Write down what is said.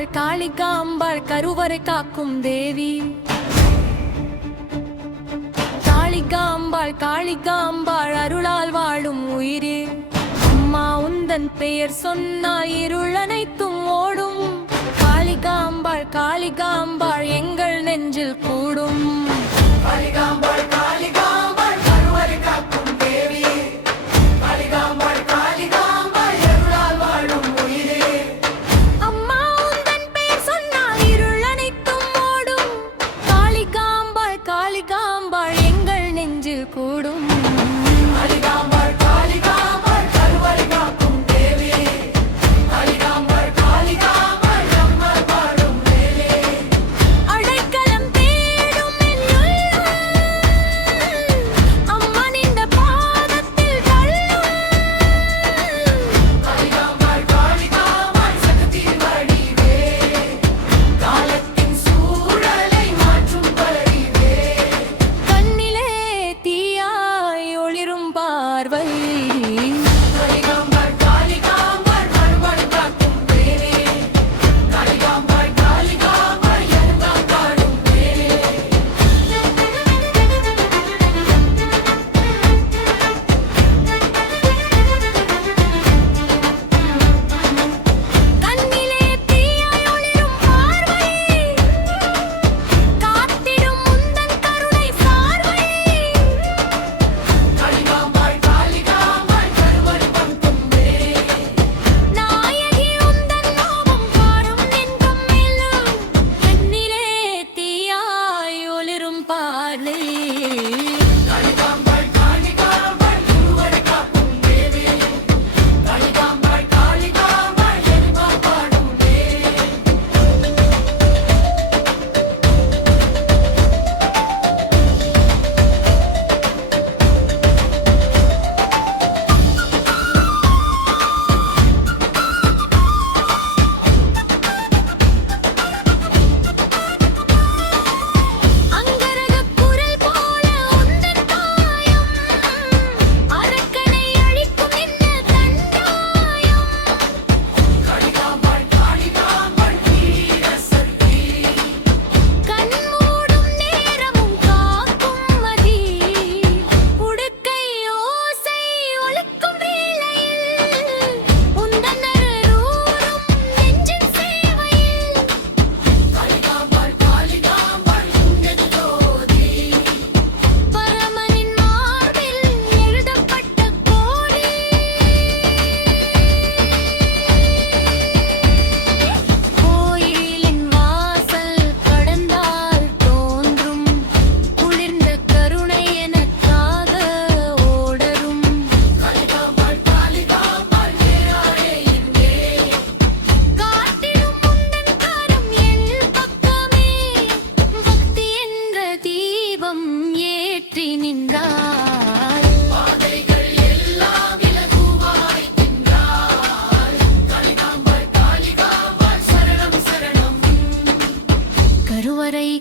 அம்பாள் காளிகா அம்பாள் கருவறை காக்கும் தேவி. காளிகா அம்பாள் காளிகா அம்பாள் அருளால் வாழும் உயிரே. அம்மா உந்தன் பெயர் சொன்னா இருள் அனைத்தும் ஓடும். காளிகா அம்பாள் காளிகா அம்பாள் gone.